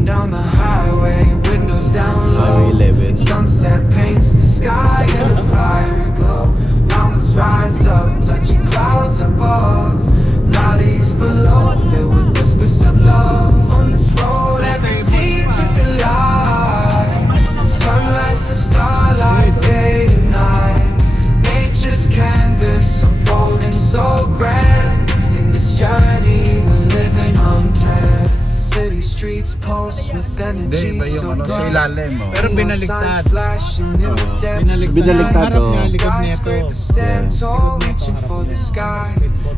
Riding down the highway, windows down low. 11. Sunset paints the sky in a fiery glow. Mountains rise up, touching clouds above. Valleys below, filled with whispers of love. On this road, every scene's a delight. From sunrise to starlight, day to night. Nature's canvas unfolding so grand. In this journey, we're living unplanned. City streets pulse with energy Hindi, iba yung so ano, sa bright. ilalim. Oh. Pero binaliktad. Flashing in the depths. Binaliktad, oh. Skyscrapers stand tall, reaching for the sky.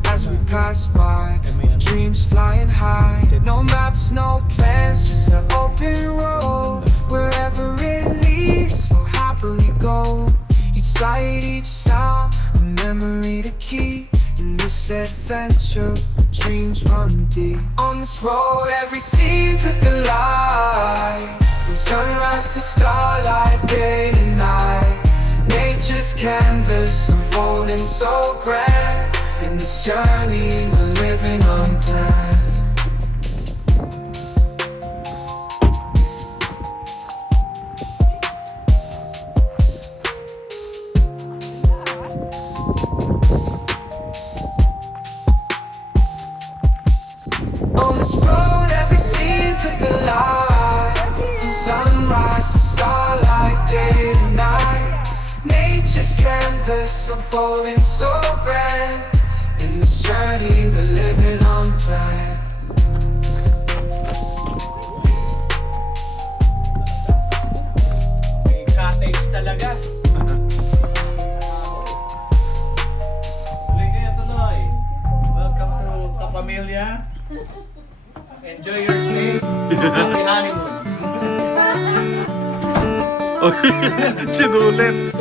As we pass by, with dreams flying high. No maps, no plans, just an open road. Wherever it leads, we'll happily go. Each sight, each sound, a memory to keep. In this adventure, dreams run deep. On this road, every scene's a delight. From sunrise to starlight, day to night. Nature's canvas unfolding so grand. In this journey, we're living unplanned. On this road, every scene's a delight. From sunrise to starlight, day to night. Nature's canvas unfolding so grand. In this journey, we're living unplanned. Cottage talaga. Tuloy kayo, tuloy. Welcome to Kapamilya. Enjoy your stay. Happy honeymoon. Sinulit.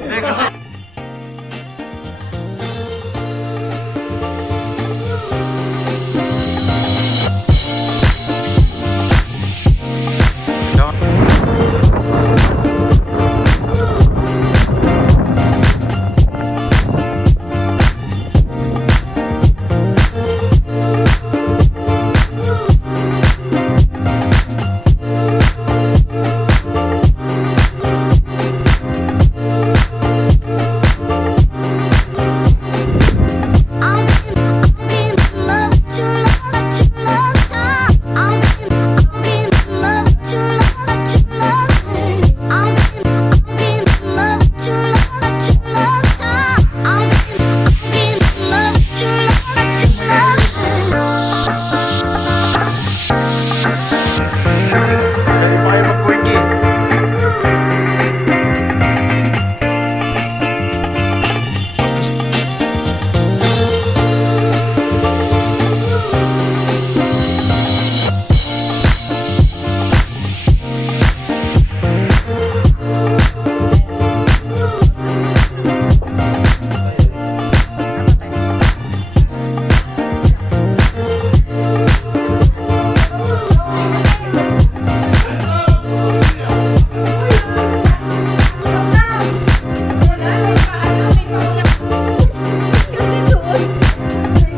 Hindi kasi... Pwede pa kayo mag-quickie.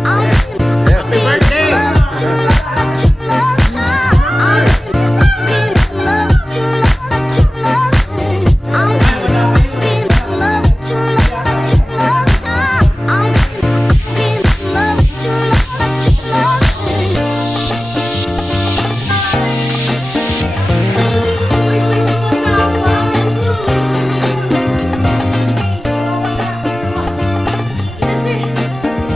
Happy birthday!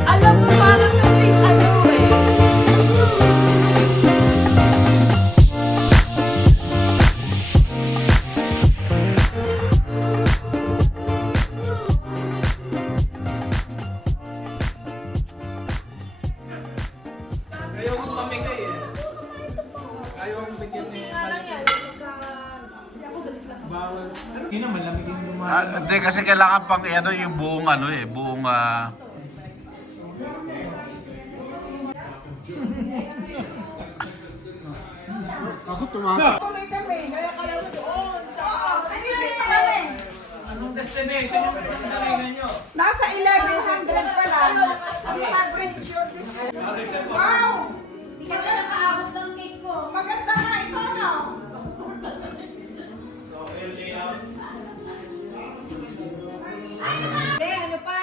Alam mo, parang kasi ano eh. Ayaw kong pamigay eh. Ayaw kong bigyan Hindi niya. nga lang yan. Bawal. Hindi naman, lamig yung Ah, lumalang. hindi kasi kailangan pang ano yung buong ano eh, buong Ako tumakas. Tuloy kami. Kaya kala mo doon. Oo. Tuloy pa kami. Anong destination yung pinagsaringan nyo? Nasa 1100 pa lang. Ang average your Wow! Hindi ka na nakaabot ng cake ko. Maganda nga ito, no? Hindi, ano pa,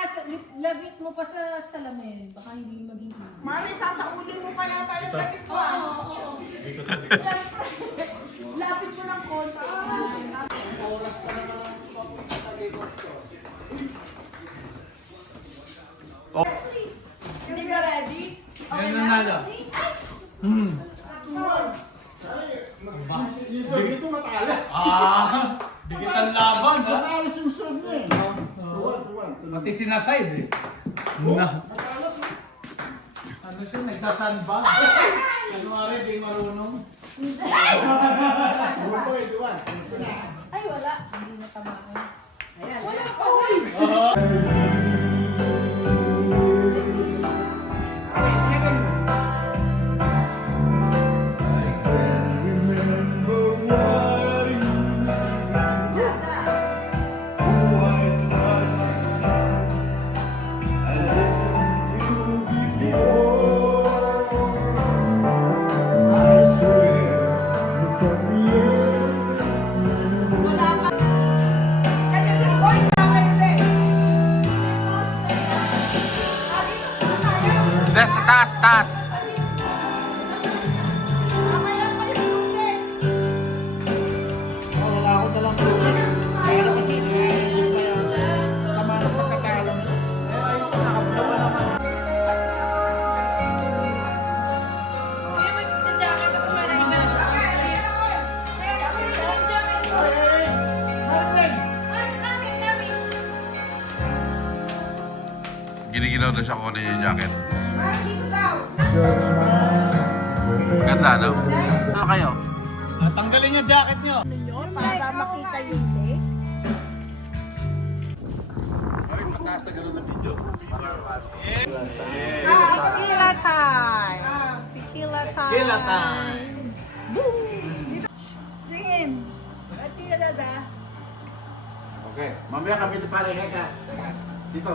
labit mo pa sa salamin. Baka hindi maging... Mari, sasauli mo pa yata yung damit ko. Oo. Lapit siya ng konti. Hindi ka ready? Ngayon nanalo. Ah, dikit ang laban, ha? Pati sinaside eh. Na. Ano siya, nagsasandbag? Ano nga rin, di marunong. Ay, wala. Hindi natamaan. Wala pa, uy! Wala pa. Kaya din, boys, na kayo din. Dito po tayo. Hindi, sa taas, taas. Mamaya pa yung lunes. Kaya magta-jacket ako para iba na sa akin. Kaya kami yung jacket ko. Ay, kami. Giniginaw na siya kunin yung jacket. Mari, dito daw. Ganda, no? Ano kayo? Tanggalin niyo jacket niyo. Para makita yung leg. Tequila time! Tequila time! Kila time. Singin. Tequila dada. Okay. Mamaya kami ito pare. Heka. Dito.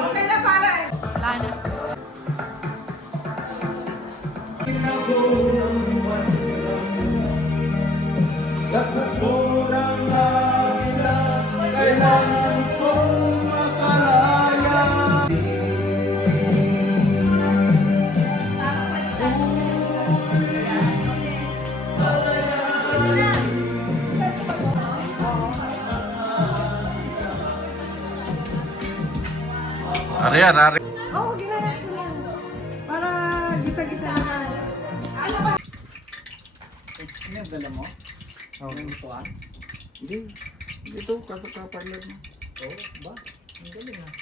Okay na pare. Wala na. Ano yan? Ari? Oo, ginaya ko yan. Para gisa-gisa na. Ano ba? Ano yung dala mo? Okay. Ito ah. Hindi. Dito, kapag-kapag mo. Oo, ba? Ang galing ah.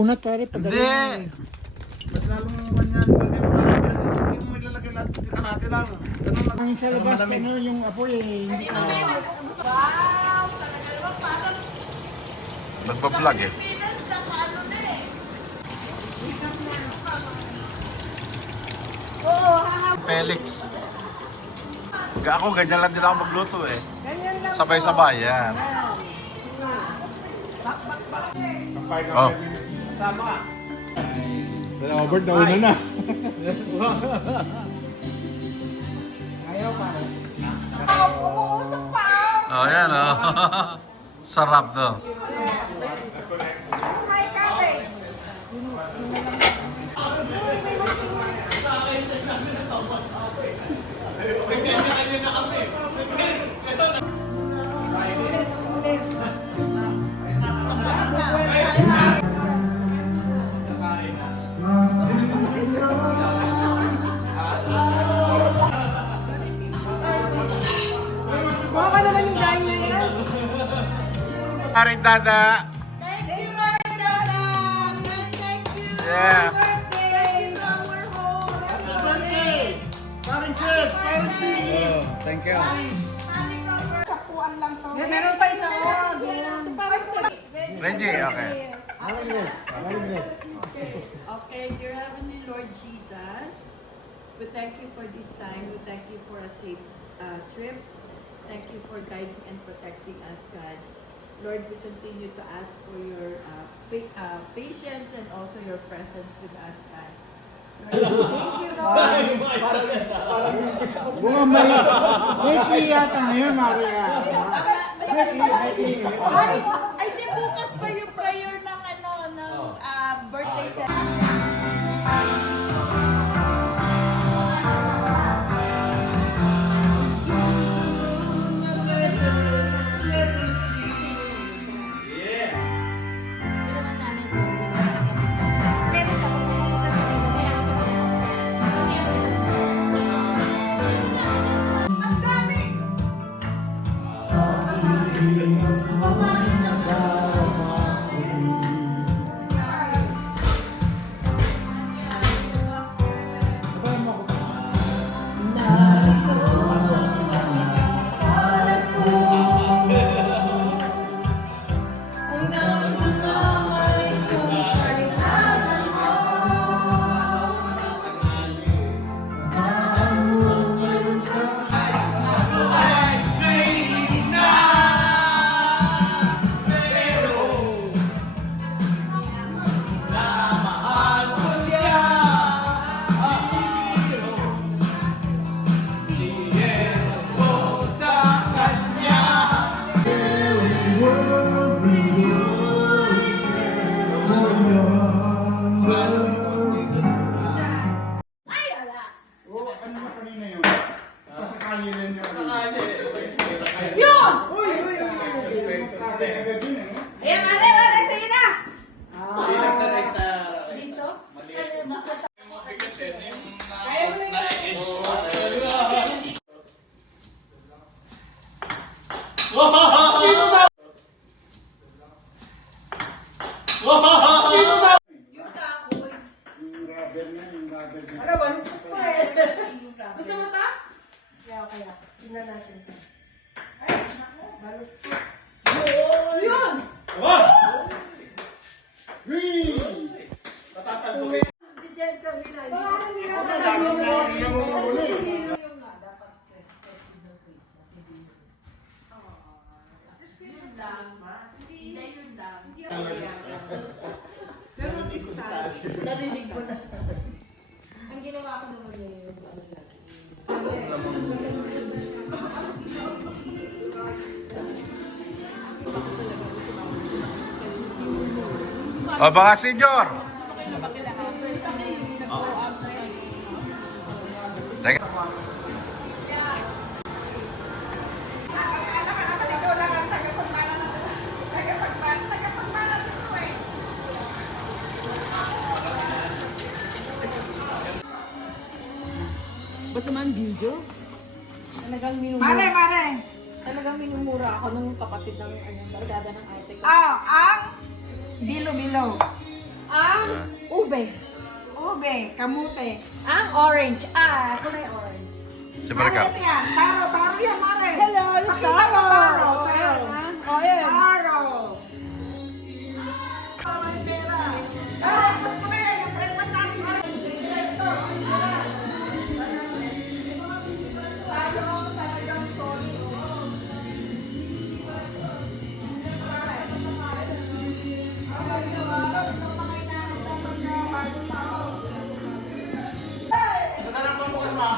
Unat pare, Hindi. Mas lalong kanyan. Hindi mo ilalagay lahat. Kalate lang. Ganun lang. ang sa labas, ano, yung apoy eh, hindi ka. Nagpa-vlog eh. Felix. Pag ako, ganyan lang din ako magluto eh. Ganyan lang. Sabay-sabay yan. Oh. Sama ka. Robert, nauna na. Umuusok pa. Oh, yan oh. Sarap to. Hi, cabbage. Baka naman yung dahil na yan. Aring dada. Thank you, Lord God. Thank you. Yeah. Birthday to our home. Parang chef, parang chef. Thank you. Kapuan lang to. Meron pa isa ko. Reggie, okay. Okay, dear Heavenly Lord Jesus, we thank you for this time. We thank you for a safe trip. Thank you for guiding and protecting us, God. Lord, we continue to ask for your patience and also your presence with us, God. Bunga may yata ngayon, Maria. Ay, di bukas pa yung prayer ng birthday celebration. Yeah. Yun naman namin po. Pero sa pagpupunta sa table, kailangan siya Ang dami. Ay, wala. Oo, ano na kanina yun? Pasakali rin yun. Yun! Agad yun eh. Ayan, ate, sige na! Yung rubber na, yung rubber na. Ano ba? Lupot ko eh. Gusto mo ta? Kaya. Tingnan natin. Ay, naku. Baluktot. Yun! Si Jen Camila. Narinig mo na. Ang ginawa ko naman yun. O baka senior. Teka. Ikaw lang ang tagapagmana na ito. Tagapagmana dito eh. Ba't naman video? Talagang minumura. Mare. Talagang minumura ako ng kapatid ng barkada ng ate ko. Ang bilo-bilo. Ang ube. Ube, kamute. Ang orange. Ako na yung orange. Si Barka. Ano yan? Taro yan, Mare. Hello, it's Pakita mo, Taro. Taro. Oh, yan. Taro. Tapos mo na yan, yung breakfast natin, Mare. Tayo, talagang sorry. Masarap ang bukas mo.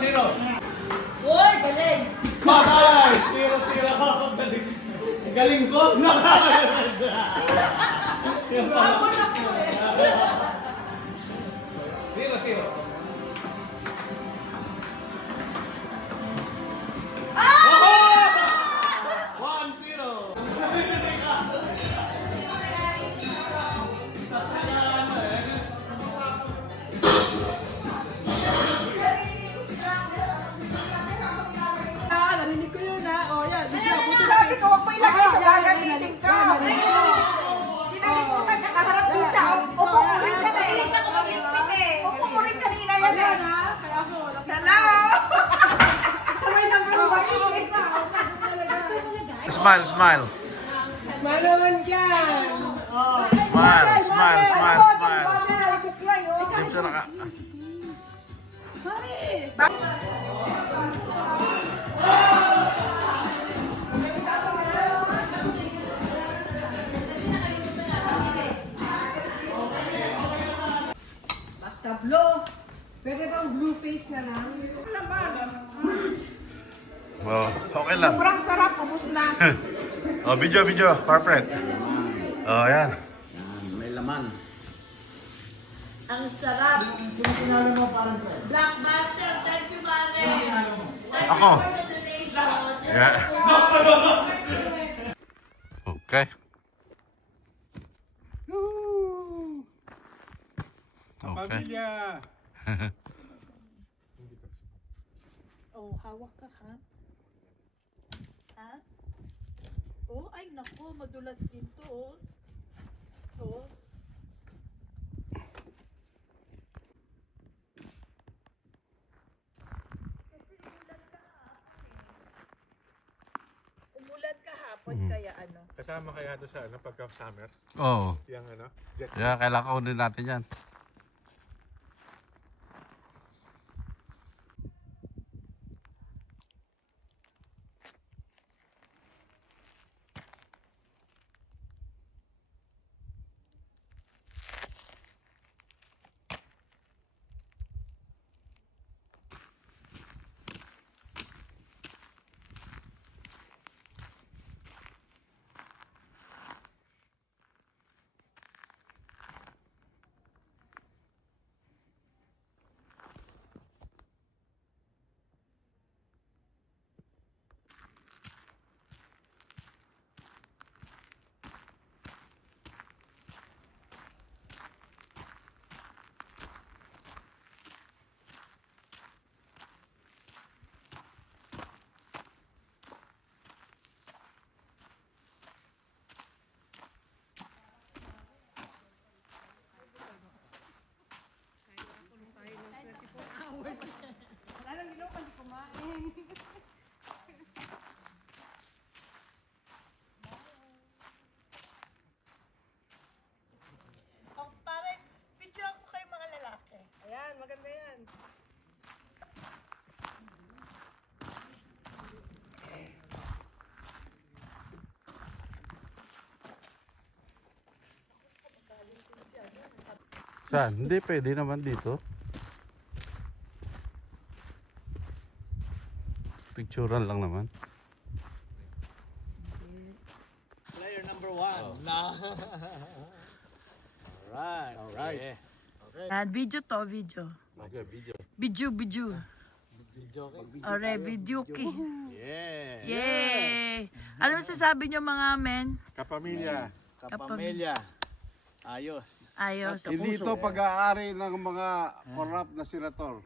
Zero. Uy, galing! Patay! Zero. Galing ko. Babon ako eh. Zero. Ah! 1-0. Narinig ko yun ha. O yan. Sabi ko, huwag mo ilagay ito, gagamitin ka. Pinalimutan niya, kaharap din siya. Upo mo rin yan eh. Bilis ako magligpit eh. Upo mo rin kanina yan eh. Hello! Sabay sa mga bait eh. Smile. Manaman dyan. Smile. Suklay, oh. Dito na ka. Tablo. Pwede bang blue face na lang? Laman. Well, okay lang. Sobrang sarap, ubus na. Oh, video, corporate. Oh, yan. May laman. Ang sarap. Blockbuster, thank you, Mare. Ako. Yeah. Okay. Okay. Pamilya! Oh, hawak ka, ha? Ha? Oh, ay, naku, madulas din to, oh. Oh. Kasi umulan kahapon, kaya ano? Kasama kaya doon sa pagka-summer? Oo. Yung jet ski. Yeah, kailangan kunin natin yan. Oh, pare, picture ako kayo mga lalaki. Ayan, maganda yan. Saan? Hindi, pwede naman dito. Picturean lang naman. Player number 1. No. Alright. Video to, video. Okay, video. Video. Ore, video ki. Yeah. Yay! Ano masasabi nyo mga men? Kapamilya. Kapamilya. Ayos. Ayos. Hindi ito pag-aari ng mga corrupt na senator.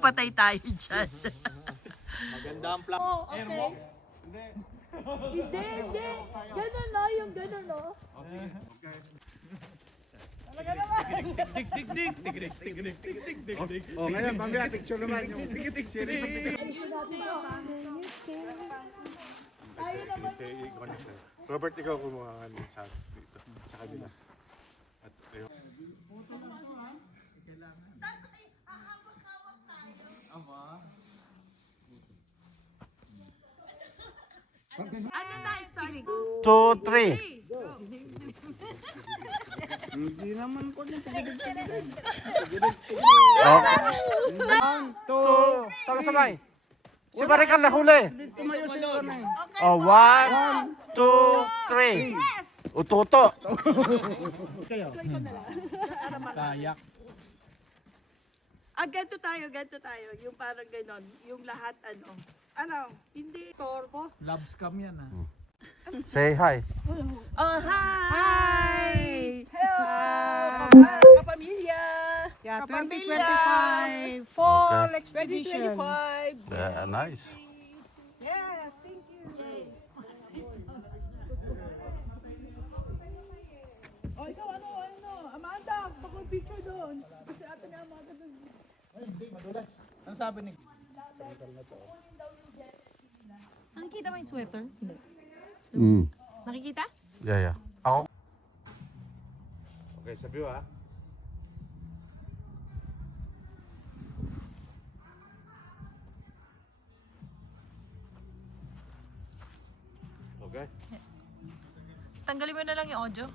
Patay tayo dyan. Maganda ang plan. Oh, okay. Hindi. Ganun, no? Yung ganun, no? Oh, ngayon, mamaya picture naman yung series ng picture. Tayo naman. Robert, ikaw kumuha sa dito, sa kanila. At ayun. Ano na, starting? 2, 3. Hindi naman po yung Two. Sabay-sabay. Si Maricar na huli. tumayo sila na Oh, 1, 2, 3. Ututo. Kayak. Ganito tayo. Yung parang ganon. Yung lahat, ano? Ano? Hindi. Torbo. Love scam yan ah. Say hi. Oh, hi! Hello! Kapamilya! Yeah, Kapamilya! 2025 fall Okay. expedition. 2025! Yeah, nice. Yes, thank you! Oh, ikaw ano? Amanda, pag-picture doon. Kasi ata niya Amanda doon. Ano sabi ni? Nakikita mo yung sweater? Hindi. Mm. Nakikita? Yeah. Ako. Okay, sabi mo ha. Okay. Tanggalin mo na lang yung audio.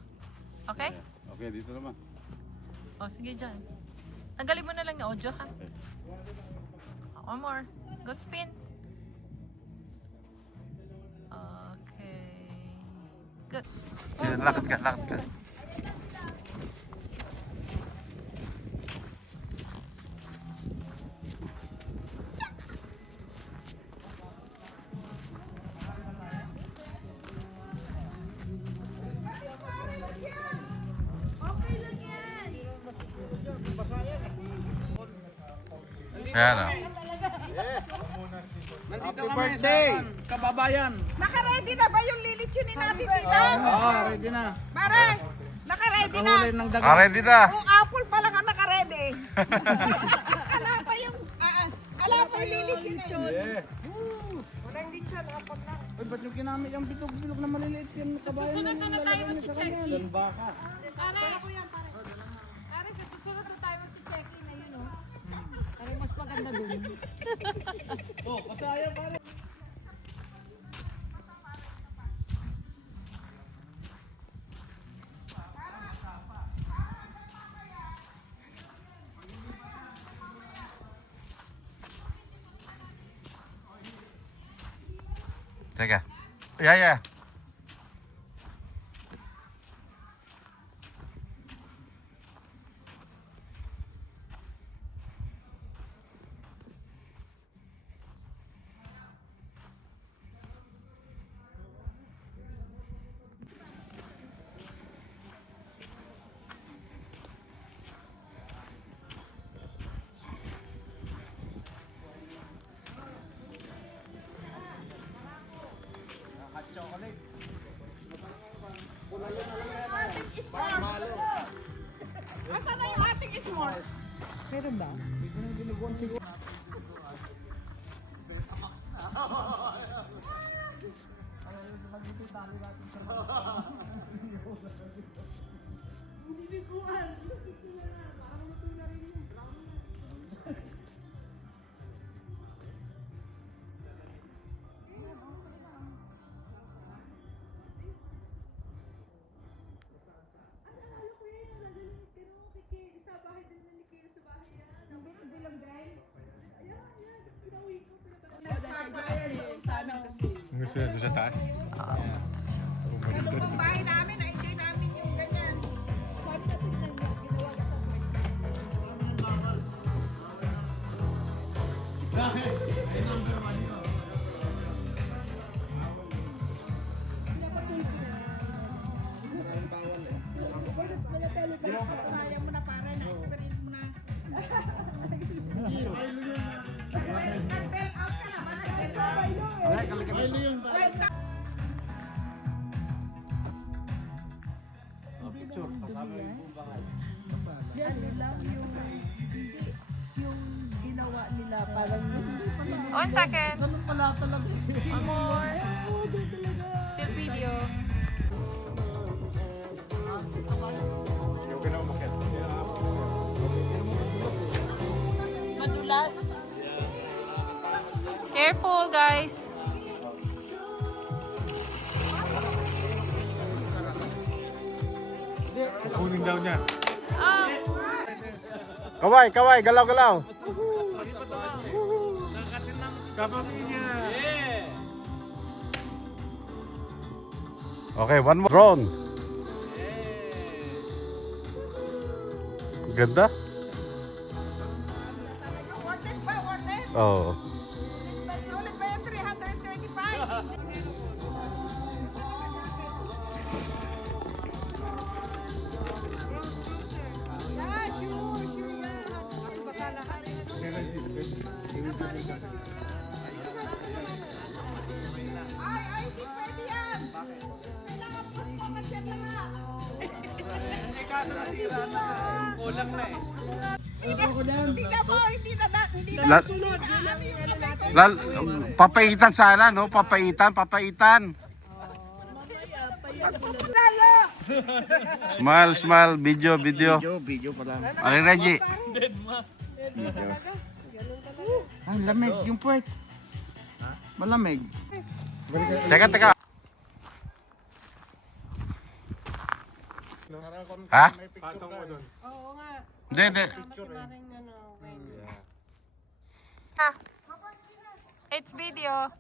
Okay? Okay, dito naman. O, sige dyan. Tanggalin mo na lang yung audio, ha? One more. Go spin. Okay. Sige, lakad ka, lakad ka. Ayan o. Nandito kami sa kababayan. Naka-ready na ba yung lilitsunin natin dito? Oo, ready na. Pare, naka-ready na. Kahuli ng dagat. Ready na. Kung apple pa lang ang naka-ready. Ala pa yung, ala pa yung lilitsunin. Walang litsyon, apple lang. Uy, ba't yung ginamit yung bilog-bilog na maliliit yung kabayan yung lalagay niya sa kanya? Baka. Pare, sa susunod na tayo mag-check-in na yun, oh. Parang mas maganda dun. Teka. Yeah. Ating s'mores. Asan na yung ating s'mores? Meron ba? Gusto na doon sa taas? Yung bahay namin, na-enjoy namin yung ganyan. Sabi na tingnan niya, ginawa na ito. Kaya mo na para, na-experience mo na. Nag-bail out ka naman, nag-bail out. One second. One more. Still video. Yung pinaumakit. Madulas. Careful, guys. Kunin daw niya. Ah. Kaway, galaw. Kapatid niya. Okay, one more. Drone. Ganda? Worth it ba? Worth it? Oo. Sulit ba yung 325? Yan, sure yan. Ay, baka lahat. Ay, di pwede yan. Kailangan po mamatyan na nga. Kulang na eh. Hindi na po, hindi na La- sunod. Papaitan sana, no? Papaitan. Lalo. Smile. Video. Video pala. Ano Reggie? Ay, lamig yung puwet. Malamig. Teka. Ha? Patong mo doon. Oo nga. Hindi. Maring ano, It's video.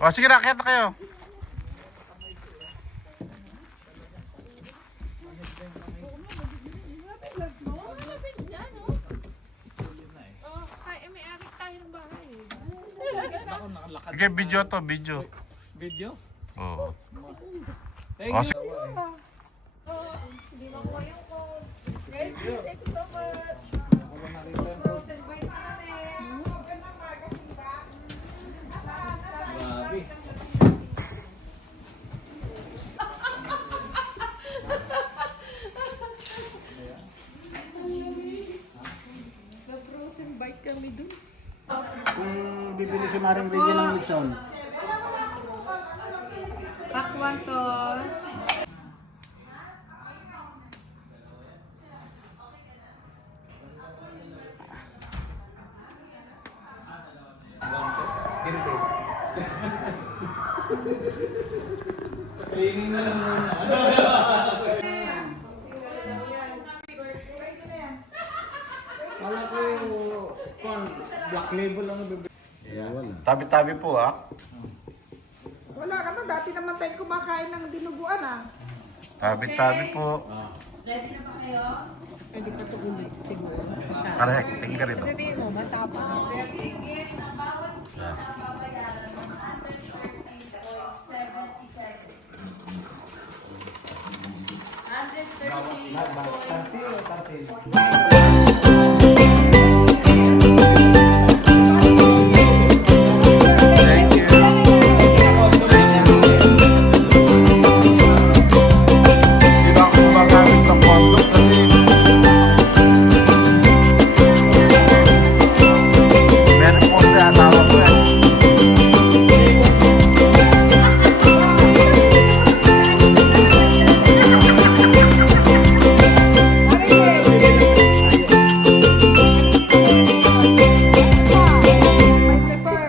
O sige na, kaya na kayo. May arik tayo ng bahay. Ako nakalakad. Okay, video to, video. Video? Oo. Thank O, you. sige. Hindi makuha yung code. Thank you so much. Frozen bite namin. Grabe. Frozen bite kami dun. Kung bibili si Maring Reggie ng lechon. Pakwan to. Cleaning na lang muna. Kala ko black label lang bibili. Wala. Tabi-tabi po, ha? Wala naman, dati naman tayo kumakain ng dinuguan ah. Tabi-tabi po. Pwede pa ito ulit siguro. Correct. Tingin ka rito. Kasi di mo, matapang. Thank you. Hindi na ako gumagamit ng condom kasi meron po sa asawa ko yan.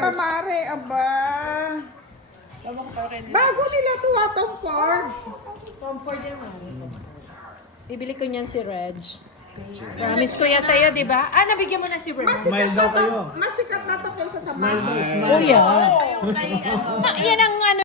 Pamare, aba. Bago nila to Tom Ford. Comfort din mo. Bibili ko niyan si Reg. Promise ko yan sa'yo, di ba? Ah, nabigyan mo na si Reg. Mas sikat na to kaysa sa Marco. Oh, yeah. Yan ang ano.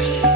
Bye.